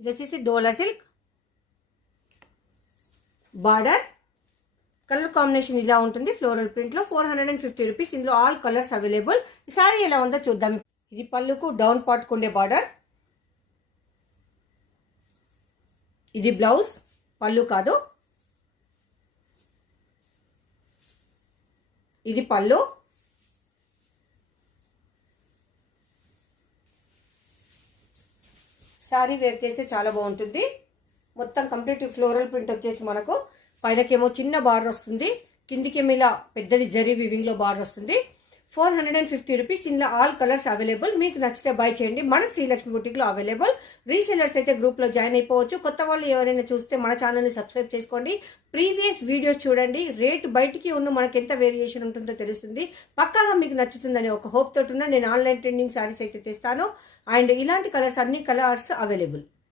ఇది వచ్చేసి డోలా silk. Border colour combination ఇలా ఉంటుంది ఫ్లోరల్ ప్రింట్లో. 450 రూపీస్. ఇందులో ఆల్ కలర్స్ అవైలబుల్. ఈ సారీ ఎలా ఉందో చూద్దాం. ఇది పళ్ళుకు డౌన్ పార్ట్ ఉండే బార్డర్. ఇది బ్లౌజ్, పళ్ళు కాదు. ఇది పళ్ళు. సారీ వేర్ చేస్తే చాలా బాగుంటుంది. మొత్తం కంప్లీట్ ఫ్లోరల్ ప్రింట్ వచ్చేసి మనకు పైనకేమో చిన్న బార్డర్ వస్తుంది, కిందికేమో ఇలా పెద్దది జరీ వివింగ్ లో బార్డర్ వస్తుంది. 450 రూపీస్. ఇందులో ఆల్ కలర్స్ అవైలబుల్. మీకు నచ్చితే బై చేయండి. మన శ్రీలక్ష్మి బుటిక్ లో అవైలబుల్. రీసెలర్స్ అయితే గ్రూప్ లో జాయిన్ అయిపోవచ్చు. కొత్త వాళ్ళు ఎవరైనా చూస్తే మన ఛానల్ ని సబ్స్క్రైబ్ చేసుకోండి. ప్రీవియస్ వీడియోస్ చూడండి. రేట్ బయటికి ఉన్న మనకి ఎంత వేరియేషన్ ఉంటుందో తెలుస్తుంది. పక్కాగా మీకు నచ్చుతుందని ఒక హోప్ తోటి ఉన్న నేను ఆన్లైన్ ట్రెండింగ్ సారీస్ అయితే తెస్తాను. అండ్ ఇలాంటి కలర్స్ అన్ని కలర్స్ అవైలబుల్.